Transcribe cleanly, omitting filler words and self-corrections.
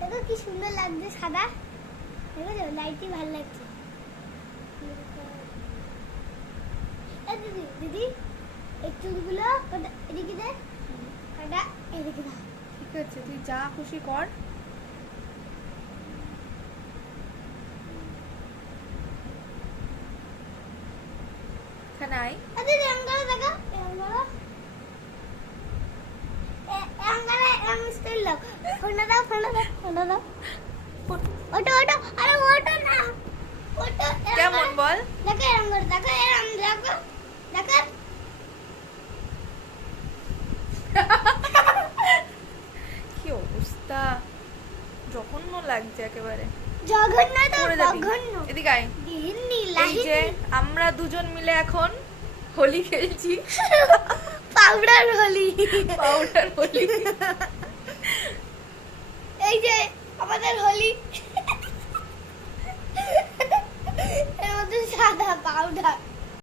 দেখো কি সুন্দর লাগছে সাদা, দেখো লাইটই ভালো লাগছে। দিদি দিদি এই চুলগুলো এদিকে দে, কাটা এদিকে দাও। ঠিক আছে, তুই যা খুশি কর। এখানে আয়। দিদি এঙ্গলা দেখো, এঙ্গলা স্টাইল দাও। ফোনটা দাও, ফোনটা দাও, ফোনটা দাও। ওটো ওটো, আরে ওটো না, ওটো কেমন বল? দেখো এরম করে, দেখো এরম, দেখো দেখো। কি অবস্থা, জঘন্য লাগছে একেবারে। জঘন্য তো পড়ে যাবি। জঘন্য। এদিকে আয়। দিহিনি এই লাহি যে আমরা দুজন মিলে এখন হোলি খেলছি। Powder Holi, powder Holi. এই যে আমাদের হোলি